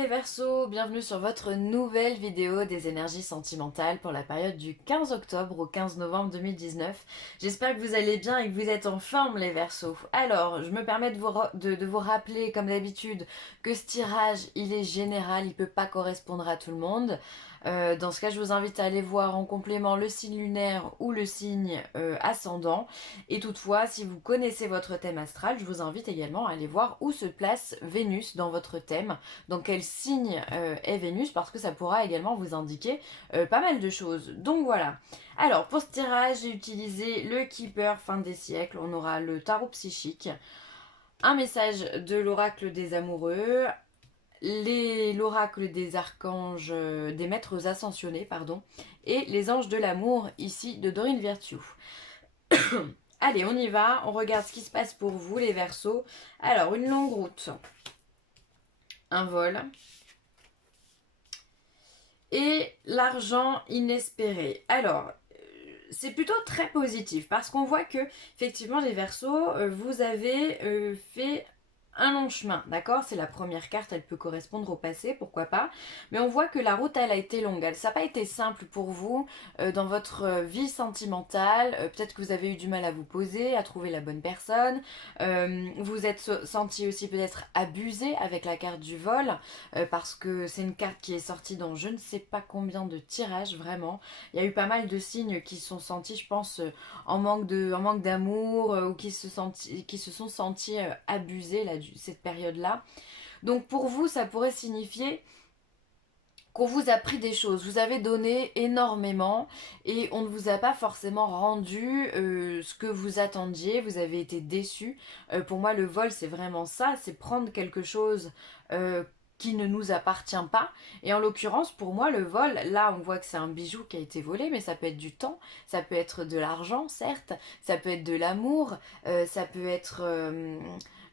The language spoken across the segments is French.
les Verseaux, bienvenue sur votre nouvelle vidéo des énergies sentimentales pour la période du 15 octobre au 15 novembre 2019. J'espère que vous allez bien et que vous êtes en forme les Verseaux. Alors, je me permets de vous rappeler comme d'habitude que ce tirage, il est général, il ne peut pas correspondre à tout le monde. Dans ce cas, je vous invite à aller voir en complément le signe lunaire ou le signe ascendant. Et toutefois, si vous connaissez votre thème astral, je vous invite également à aller voir où se place Vénus dans votre thème. Donc quel signe est Vénus, parce que ça pourra également vous indiquer pas mal de choses. Donc voilà. Alors pour ce tirage, j'ai utilisé le Keeper fin des siècles. On aura le tarot psychique, un message de l'oracle des amoureux, l'oracle des archanges, des maîtres ascensionnés, pardon, et les anges de l'amour, ici de Dorine Virtue. Allez, on y va, on regarde ce qui se passe pour vous les Verseaux. Alors, une longue route, un vol, et l'argent inespéré. Alors, c'est plutôt très positif parce qu'on voit que, effectivement, les Verseaux, vous avez fait un long chemin, d'accord? C'est la première carte, elle peut correspondre au passé, pourquoi pas. Mais on voit que la route, elle a été longue. Ça n'a pas été simple pour vous dans votre vie sentimentale. Peut-être que vous avez eu du mal à vous poser, à trouver la bonne personne. Vous êtes senti aussi peut-être abusé avec la carte du vol parce que c'est une carte qui est sortie dans je ne sais pas combien de tirages, vraiment. Il y a eu pas mal de signes qui sont sentis, je pense, en manque d'amour ou qui se sont sentis abusés là, cette période-là. Donc pour vous, ça pourrait signifier qu'on vous a pris des choses, vous avez donné énormément et on ne vous a pas forcément rendu ce que vous attendiez, vous avez été déçus. Pour moi, le vol, c'est vraiment ça, c'est prendre quelque chose qui ne nous appartient pas. Et en l'occurrence, pour moi, le vol, là, on voit que c'est un bijou qui a été volé, mais ça peut être du temps, ça peut être de l'argent, certes, ça peut être de l'amour, ça peut être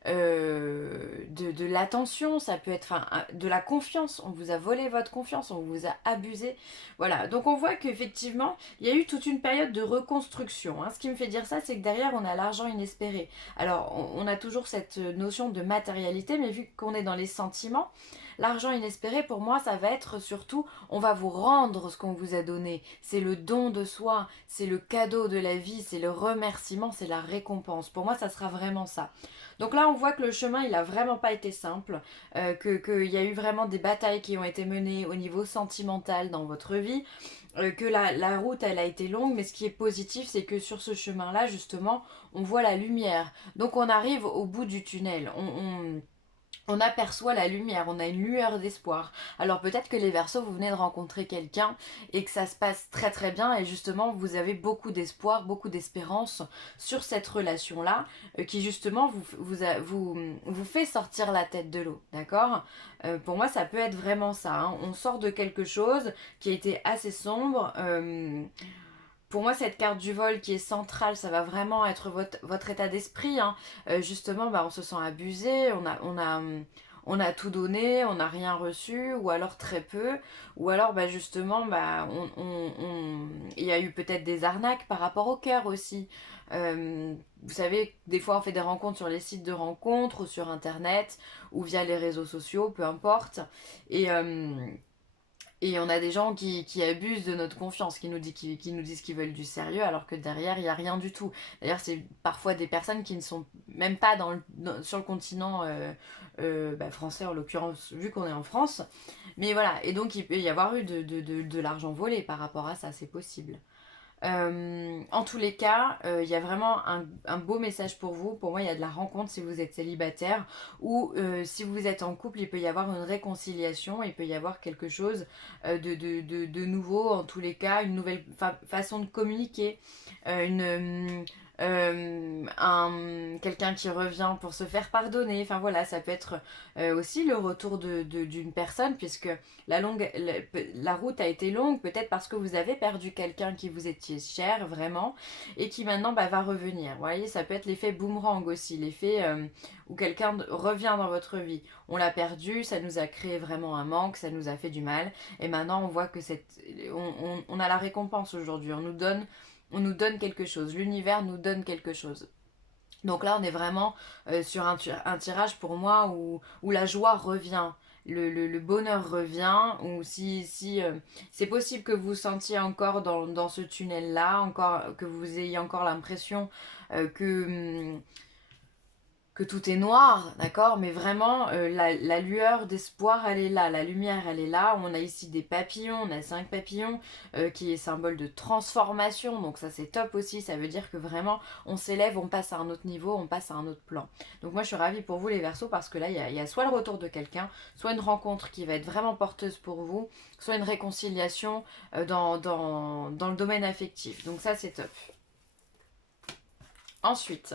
de l'attention, ça peut être de la confiance. On vous a volé votre confiance, on vous a abusé. Voilà, donc on voit qu'effectivement, il y a eu toute une période de reconstruction. Hein. Ce qui me fait dire ça, c'est que derrière, on a l'argent inespéré. Alors, on a toujours cette notion de matérialité, mais vu qu'on est dans les sentiments, l'argent inespéré, pour moi, ça va être surtout, on va vous rendre ce qu'on vous a donné. C'est le don de soi, c'est le cadeau de la vie, c'est le remerciement, c'est la récompense. Pour moi, ça sera vraiment ça. Donc là, on voit que le chemin, il a vraiment pas été simple, qu'il y a eu vraiment des batailles qui ont été menées au niveau sentimental dans votre vie, que la route, elle a été longue, mais ce qui est positif, c'est que sur ce chemin-là, justement, on voit la lumière. Donc on arrive au bout du tunnel. On aperçoit la lumière, on a une lueur d'espoir. Alors peut-être que les Verseaux, vous venez de rencontrer quelqu'un et que ça se passe très très bien et justement vous avez beaucoup d'espoir, beaucoup d'espérance sur cette relation-là qui justement vous fait sortir la tête de l'eau, d'accord? Pour moi ça peut être vraiment ça, hein. On sort de quelque chose qui a été assez sombre. Pour moi, cette carte du vol qui est centrale, ça va vraiment être votre état d'esprit. Hein. Justement, bah, on se sent abusé, on a tout donné, on n'a rien reçu, ou alors très peu, ou alors bah, justement, bah, il y a eu peut-être des arnaques par rapport au cœur aussi. Vous savez, des fois on fait des rencontres sur les sites de rencontres, ou sur internet, ou via les réseaux sociaux, peu importe. Et, et on a des gens qui abusent de notre confiance, qui nous disent qu'ils veulent du sérieux, alors que derrière, il n'y a rien du tout. D'ailleurs, c'est parfois des personnes qui ne sont même pas sur le continent bah, français, en l'occurrence, vu qu'on est en France. Mais voilà, et donc il peut y avoir eu de l'argent volé par rapport à ça, c'est possible. En tous les cas, il y a vraiment un beau message pour vous. Pour moi, il y a de la rencontre si vous êtes célibataire ou si vous êtes en couple, il peut y avoir une réconciliation, il peut y avoir quelque chose de nouveau. En tous les cas, une nouvelle façon de communiquer, quelqu'un qui revient pour se faire pardonner. Enfin voilà, ça peut être aussi le retour d'une personne puisque la route a été longue, peut-être parce que vous avez perdu quelqu'un qui vous était cher vraiment et qui maintenant bah, va revenir. Vous voyez, ça peut être l'effet boomerang aussi, l'effet où quelqu'un revient dans votre vie. On l'a perdu, ça nous a créé vraiment un manque, ça nous a fait du mal et maintenant on voit que on a la récompense aujourd'hui, on nous donne quelque chose, l'univers nous donne quelque chose. Donc là, on est vraiment sur un tirage pour moi où la joie revient. le bonheur revient, ou si c'est possible que vous vous sentiez encore dans ce tunnel-là, encore que vous ayez encore l'impression que tout est noir, d'accord? Mais vraiment, la lueur d'espoir, elle est là, la lumière, elle est là. On a ici des papillons, on a 5 papillons, qui est symbole de transformation, donc ça c'est top aussi, ça veut dire que vraiment, on s'élève, on passe à un autre niveau, on passe à un autre plan. Donc moi je suis ravie pour vous les Verseaux, parce que là, il y a soit le retour de quelqu'un, soit une rencontre qui va être vraiment porteuse pour vous, soit une réconciliation dans le domaine affectif. Donc ça c'est top. Ensuite,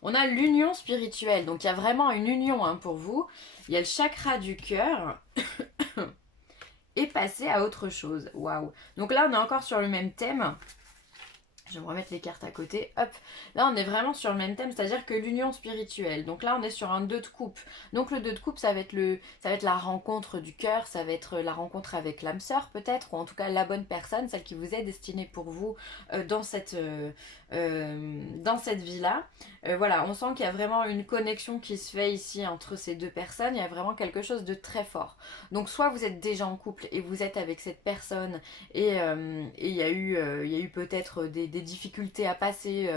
on a l'union spirituelle. Donc il y a vraiment une union hein, pour vous. Il y a le chakra du cœur et passer à autre chose. Waouh. Donc là, on est encore sur le même thème. Je vais me remettre les cartes à côté. Hop. Là, on est vraiment sur le même thème, c'est-à-dire que l'union spirituelle. Donc là, on est sur un 2 de coupe. Donc le 2 de coupe, ça va être la rencontre du cœur, ça va être la rencontre avec l'âme sœur peut-être, ou en tout cas la bonne personne, celle qui vous est destinée pour vous dans cette vie-là. Voilà, on sent qu'il y a vraiment une connexion qui se fait ici entre ces deux personnes. Il y a vraiment quelque chose de très fort. Donc soit vous êtes déjà en couple et vous êtes avec cette personne et il y a eu peut-être des difficultés à passer.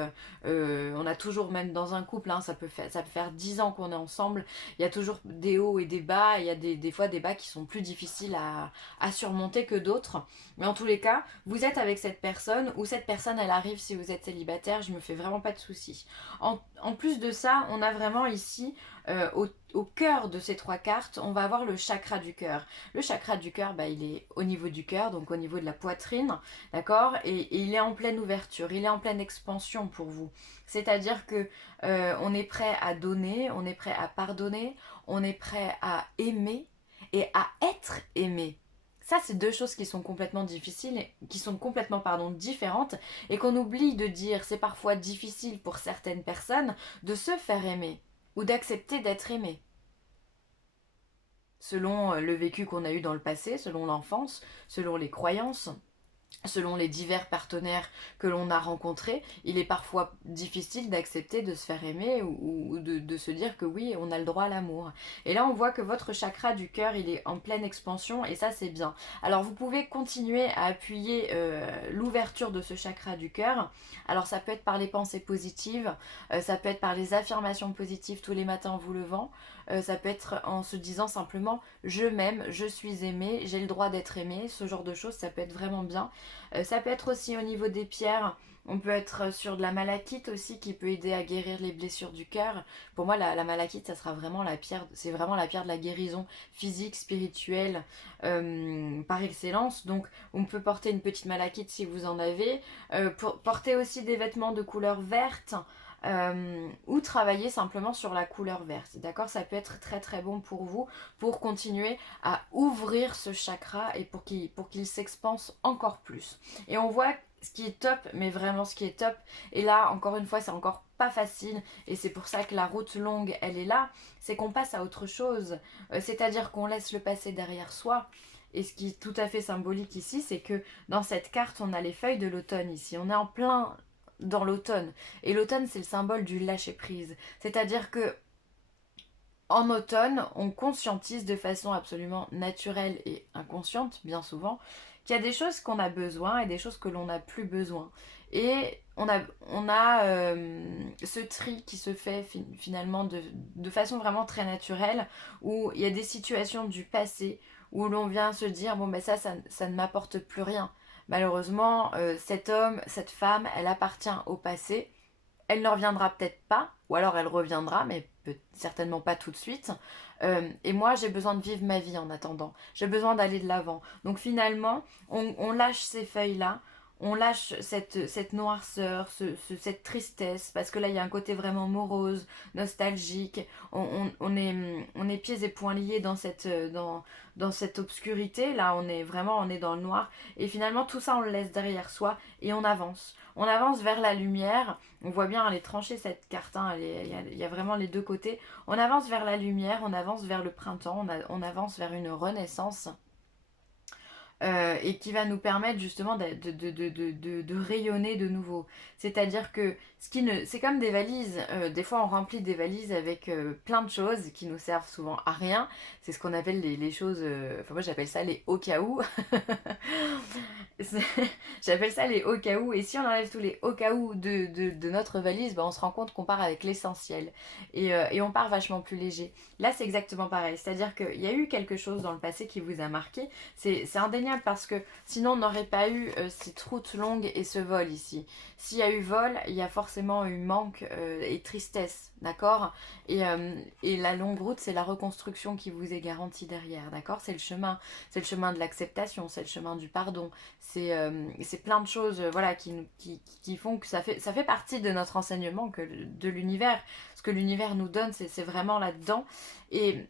On a toujours, même dans un couple, hein, ça peut faire 10 ans qu'on est ensemble, il y a toujours des hauts et des bas. Il y a des fois des bas qui sont plus difficiles à surmonter que d'autres. Mais en tous les cas, vous êtes avec cette personne, ou cette personne elle arrive si vous êtes célibataire, je me fais vraiment pas de soucis. En plus de ça, on a vraiment ici, au cœur de ces 3 cartes, on va avoir le chakra du cœur. Le chakra du cœur, bah, il est au niveau du cœur, donc au niveau de la poitrine, d'accord, et il est en pleine ouverture, il est en pleine expansion pour vous. C'est-à-dire que on est prêt à donner, on est prêt à pardonner, on est prêt à aimer et à être aimé. Ça, c'est 2 choses qui sont complètement difficiles, qui sont complètement différentes, et qu'on oublie de dire. C'est parfois difficile pour certaines personnes de se faire aimer ou d'accepter d'être aimé. Selon le vécu qu'on a eu dans le passé, selon l'enfance, selon les croyances, selon les divers partenaires que l'on a rencontrés, il est parfois difficile d'accepter de se faire aimer, ou de se dire que oui, on a le droit à l'amour. Et là, on voit que votre chakra du cœur, il est en pleine expansion, et ça, c'est bien. Alors, vous pouvez continuer à appuyer l'ouverture de ce chakra du cœur. Alors, ça peut être par les pensées positives, ça peut être par les affirmations positives tous les matins en vous levant, ça peut être en se disant simplement je m'aime, je suis aimée, j'ai le droit d'être aimée. Ce genre de choses, ça peut être vraiment bien. Ça peut être aussi au niveau des pierres. On peut être sur de la malachite aussi, qui peut aider à guérir les blessures du cœur. Pour moi, la malachite, ça sera vraiment la pierre, c'est vraiment la pierre de la guérison physique, spirituelle, par excellence. Donc, on peut porter une petite malachite si vous en avez. Porter aussi des vêtements de couleur verte. Ou travailler simplement sur la couleur verte, d'accord? Ça peut être très très bon pour vous, pour continuer à ouvrir ce chakra, et pour qu'il s'expanse encore plus. Et on voit ce qui est top, mais vraiment ce qui est top, et là encore une fois c'est encore pas facile, et c'est pour ça que la route longue elle est là, c'est qu'on passe à autre chose, c'est-à-dire qu'on laisse le passé derrière soi. Et ce qui est tout à fait symbolique ici, c'est que dans cette carte, on a les feuilles de l'automne ici. On est en plein dans l'automne. Et l'automne, c'est le symbole du lâcher-prise. C'est-à-dire que en automne, on conscientise de façon absolument naturelle et inconsciente, bien souvent, qu'il y a des choses qu'on a besoin et des choses que l'on n'a plus besoin. Et on a ce tri qui se fait finalement de façon vraiment très naturelle, où il y a des situations du passé où l'on vient se dire bon ben ça ne m'apporte plus rien. Malheureusement, cet homme, cette femme, elle appartient au passé. Elle ne reviendra peut-être pas, ou alors elle reviendra, mais certainement pas tout de suite. Et moi, j'ai besoin de vivre ma vie en attendant. J'ai besoin d'aller de l'avant. Donc finalement, on lâche ces feuilles-là, on lâche cette noirceur, cette tristesse, parce que là, il y a un côté vraiment morose, nostalgique. On est pieds et poings liés dans cette obscurité. Là, on est dans le noir. Et finalement, tout ça, on le laisse derrière soi et on avance. On avance vers la lumière. On voit bien, elle est tranchée cette carte, hein. Il y a vraiment les 2 côtés. On avance vers la lumière, on avance vers le printemps, on avance vers une renaissance. et qui va nous permettre justement de rayonner de nouveau. C'est-à-dire que c'est comme des valises. Des fois, on remplit des valises avec plein de choses qui nous servent souvent à rien. C'est ce qu'on appelle les choses. Enfin, moi, j'appelle ça les au cas où. C'est- J'appelle ça les au cas où. Et si on enlève tous les au cas où de notre valise, bah, on se rend compte qu'on part avec l'essentiel. Et on part vachement plus léger. Là, c'est exactement pareil. C'est-à-dire qu'il y a eu quelque chose dans le passé qui vous a marqué. C'est indéniable parce que sinon, on n'aurait pas eu cette route longue et ce vol ici. S'il y a eu vol, il y a forcément eu manque et tristesse. D'accord. Et la longue route, c'est la reconstruction qui vous est garantie derrière. D'accord. C'est le chemin. C'est le chemin de l'acceptation. C'est le chemin du pardon. C'est plein de choses voilà, qui font que ça fait partie de notre enseignement, de l'univers. Ce que l'univers nous donne, c'est vraiment là-dedans. Et,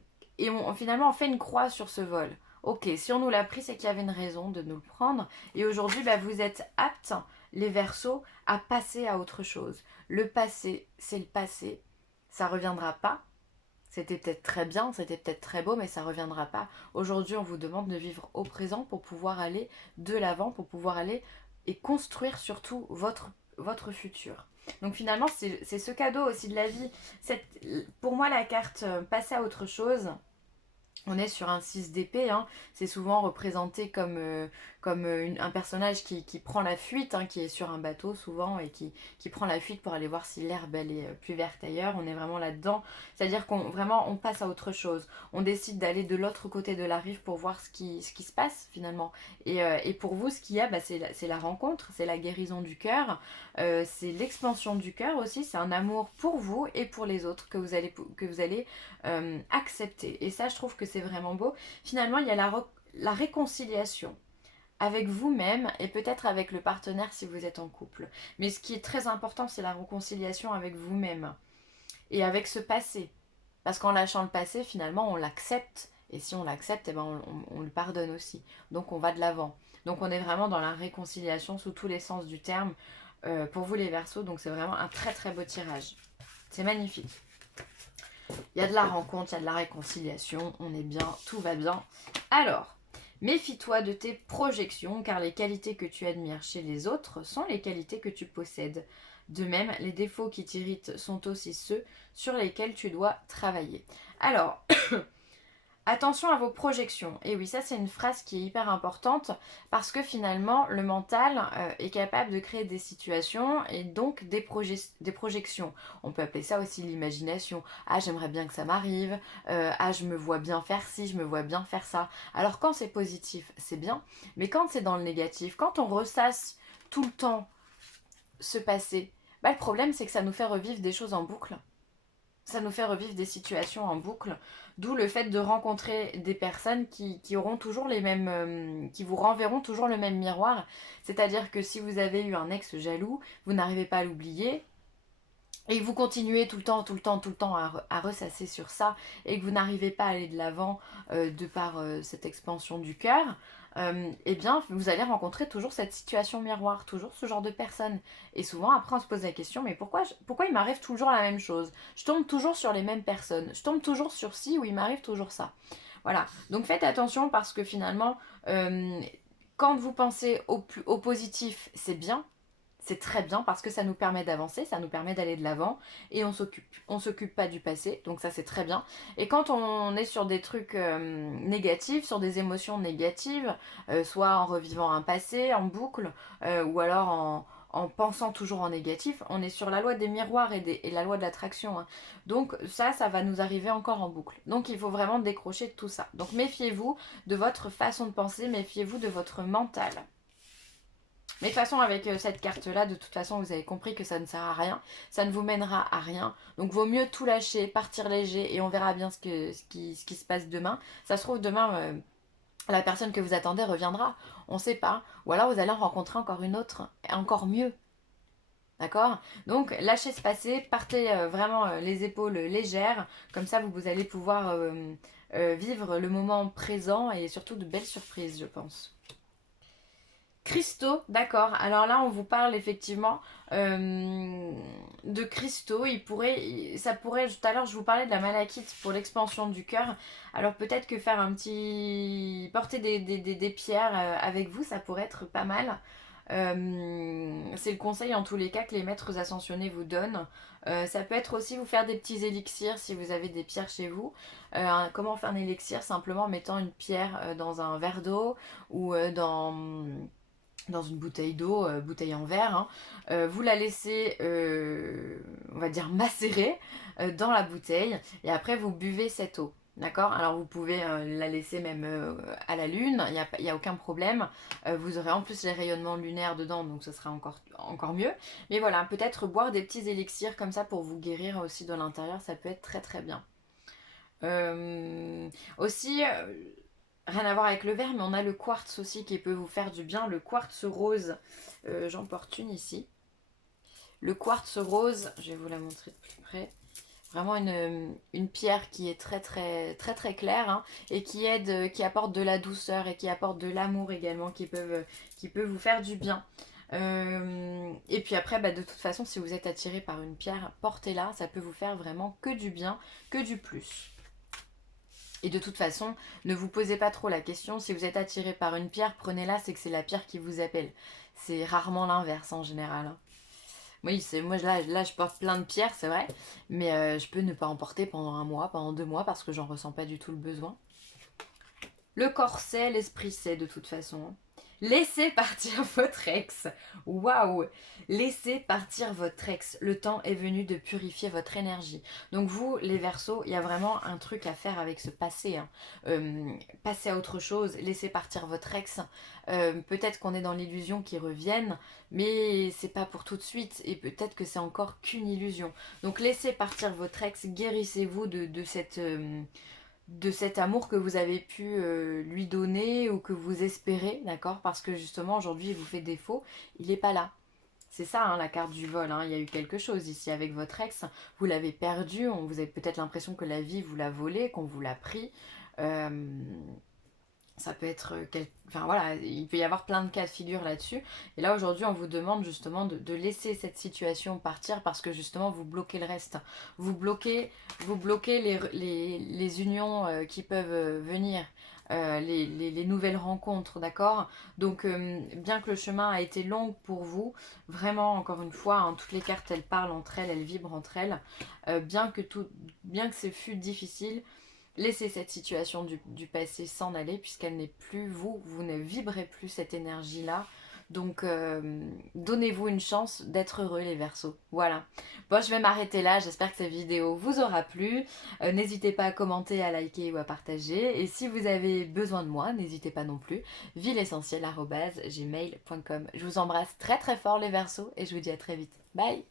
finalement, on fait une croix sur ce vol. Ok, si on nous l'a pris, c'est qu'il y avait une raison de nous le prendre. Et aujourd'hui, bah, vous êtes aptes, les Verseaux, à passer à autre chose. Le passé, c'est le passé. Ça reviendra pas. C'était peut-être très bien, c'était peut-être très beau, mais ça ne reviendra pas. Aujourd'hui, on vous demande de vivre au présent pour pouvoir aller de l'avant, pour pouvoir aller et construire surtout votre futur. Donc finalement, c'est ce cadeau aussi de la vie. Pour moi, la carte passer à autre chose, on est sur un 6 d'épée, hein. C'est souvent représenté comme un personnage qui prend la fuite, hein, qui est sur un bateau souvent et qui prend la fuite pour aller voir si l'herbe elle est plus verte ailleurs. On est vraiment là-dedans, c'est-à-dire qu'on vraiment on passe à autre chose. On décide d'aller de l'autre côté de la rive pour voir ce qui se passe finalement. Et pour vous, ce qu'il y a, bah, c'est la rencontre, c'est la guérison du cœur, c'est l'expansion du cœur aussi, c'est un amour pour vous et pour les autres que vous allez accepter. Et ça, je trouve que c'est vraiment beau. Finalement, il y a la réconciliation avec vous-même et peut-être avec le partenaire si vous êtes en couple. Mais ce qui est très important, c'est la réconciliation avec vous-même et avec ce passé. Parce qu'en lâchant le passé, finalement, on l'accepte. Et si on l'accepte, eh ben on le pardonne aussi. Donc on va de l'avant. Donc on est vraiment dans la réconciliation sous tous les sens du terme pour vous les Verseaux. Donc c'est vraiment un très très beau tirage. C'est magnifique. Il y a de la rencontre, il y a de la réconciliation, on est bien, tout va bien. Alors, méfie-toi de tes projections, car les qualités que tu admires chez les autres sont les qualités que tu possèdes. De même, les défauts qui t'irritent sont aussi ceux sur lesquels tu dois travailler. Alors, attention à vos projections. Et oui, ça c'est une phrase qui est hyper importante parce que finalement, le mental est capable de créer des situations et donc des projections. On peut appeler ça aussi l'imagination. Ah, j'aimerais bien que ça m'arrive. Ah, je me vois bien faire ci, je me vois bien faire ça. Alors quand c'est positif, c'est bien. Mais quand c'est dans le négatif, quand on ressasse tout le temps ce passé, bah, le problème c'est que ça nous fait revivre des choses en boucle. Ça nous fait revivre des situations en boucle, d'où le fait de rencontrer des personnes qui auront toujours les mêmes, qui vous renverront toujours le même miroir. C'est-à-dire que si vous avez eu un ex jaloux, vous n'arrivez pas à l'oublier, et que vous continuez tout le temps, tout le temps, tout le temps à ressasser sur ça, et que vous n'arrivez pas à aller de l'avant de par cette expansion du cœur, eh bien, vous allez rencontrer toujours cette situation miroir, toujours ce genre de personne. Et souvent, après, on se pose la question, mais pourquoi il m'arrive toujours la même chose? Je tombe toujours sur les mêmes personnes. Je tombe toujours sur ci ou il m'arrive toujours ça. Voilà. Donc faites attention parce que finalement, quand vous pensez au positif, c'est bien, c'est très bien parce que ça nous permet d'avancer, ça nous permet d'aller de l'avant et on s'occupe pas du passé, donc ça c'est très bien. Et quand on est sur des trucs négatifs, sur des émotions négatives, soit en revivant un passé en boucle, ou alors en pensant toujours en négatif, on est sur la loi des miroirs et la loi de l'attraction, hein. Donc ça va nous arriver encore en boucle. Donc il faut vraiment décrocher de tout ça. Donc méfiez-vous de votre façon de penser, méfiez-vous de votre mental. Mais de toute façon, avec cette carte-là, de toute façon, vous avez compris que ça ne sert à rien. Ça ne vous mènera à rien. Donc, vaut mieux tout lâcher, partir léger et on verra bien ce qui se passe demain. Ça se trouve, demain, la personne que vous attendez reviendra. On ne sait pas. Ou alors, vous allez en rencontrer encore une autre, encore mieux. D'accord. Donc, lâchez se passer, partez vraiment les épaules légères. Comme ça, vous allez pouvoir vivre le moment présent et surtout de belles surprises, je pense. Cristaux, d'accord. Alors là, on vous parle effectivement de cristaux. Ça pourrait, tout à l'heure, je vous parlais de la malachite pour l'expansion du cœur. Alors peut-être que faire porter des pierres avec vous, ça pourrait être pas mal. C'est le conseil en tous les cas que les maîtres ascensionnés vous donnent. Ça peut être aussi vous faire des petits élixirs si vous avez des pierres chez vous. Comment faire un élixir? Simplement en mettant une pierre dans un verre d'eau ou dans une bouteille d'eau, bouteille en verre, hein. Vous la laissez, on va dire, macérer dans la bouteille et après vous buvez cette eau. D'accord? Alors vous pouvez la laisser même à la lune, il y a aucun problème. Vous aurez en plus les rayonnements lunaires dedans, donc ce sera encore mieux. Mais voilà, peut-être boire des petits élixirs comme ça pour vous guérir aussi de l'intérieur, ça peut être très très bien. Aussi, rien à voir avec le verre, mais on a le quartz aussi qui peut vous faire du bien. Le quartz rose, j'en porte une ici. Le quartz rose, je vais vous la montrer de plus près. Vraiment une pierre qui est très très très très claire, hein, et qui aide, qui apporte de la douceur et qui apporte de l'amour également, qui peut vous faire du bien. Et puis après, bah, de toute façon, si vous êtes attiré par une pierre, portez-la, ça peut vous faire vraiment que du bien, que du plus. Et de toute façon, ne vous posez pas trop la question. Si vous êtes attiré par une pierre, prenez-la, c'est que c'est la pierre qui vous appelle. C'est rarement l'inverse en général, hein. Oui, moi là, je porte plein de pierres, c'est vrai, mais je peux ne pas en porter pendant un mois, pendant 2 mois, parce que j'en ressens pas du tout le besoin. Le corps sait, l'esprit sait de toute façon. Laissez partir votre ex. Waouh! Laissez partir votre ex. Le temps est venu de purifier votre énergie. Donc vous, les Verseaux, il y a vraiment un truc à faire avec ce passé, hein. Passez à autre chose. Laissez partir votre ex. Peut-être qu'on est dans l'illusion qu'il revienne, mais c'est pas pour tout de suite. Et peut-être que c'est encore qu'une illusion. Donc laissez partir votre ex. Guérissez-vous de cet amour que vous avez pu lui donner ou que vous espérez, d'accord? Parce que justement aujourd'hui il vous fait défaut, il n'est pas là. C'est ça, hein, la carte du vol, hein. Il y a eu quelque chose ici avec votre ex, vous l'avez perdu, vous avez peut-être l'impression que la vie vous l'a volé, qu'on vous l'a pris. Euh, Ça peut être enfin voilà, il peut y avoir plein de cas de figure là-dessus. Et là aujourd'hui, on vous demande justement de laisser cette situation partir parce que justement vous bloquez le reste. Vous bloquez les unions qui peuvent venir. Les nouvelles rencontres, d'accord? Donc bien que le chemin a été long pour vous, vraiment encore une fois, hein, toutes les cartes elles parlent entre elles, elles vibrent entre elles, bien que ce fut difficile, laissez cette situation du passé s'en aller puisqu'elle n'est plus vous ne vibrez plus cette énergie-là. Donc donnez-vous une chance d'être heureux les Verseaux. Voilà. Bon, je vais m'arrêter là. J'espère que cette vidéo vous aura plu. N'hésitez pas à commenter, à liker ou à partager. Et si vous avez besoin de moi, n'hésitez pas non plus. Vileessentielle@gmail.com. Je vous embrasse très très fort les Verseaux et je vous dis à très vite. Bye.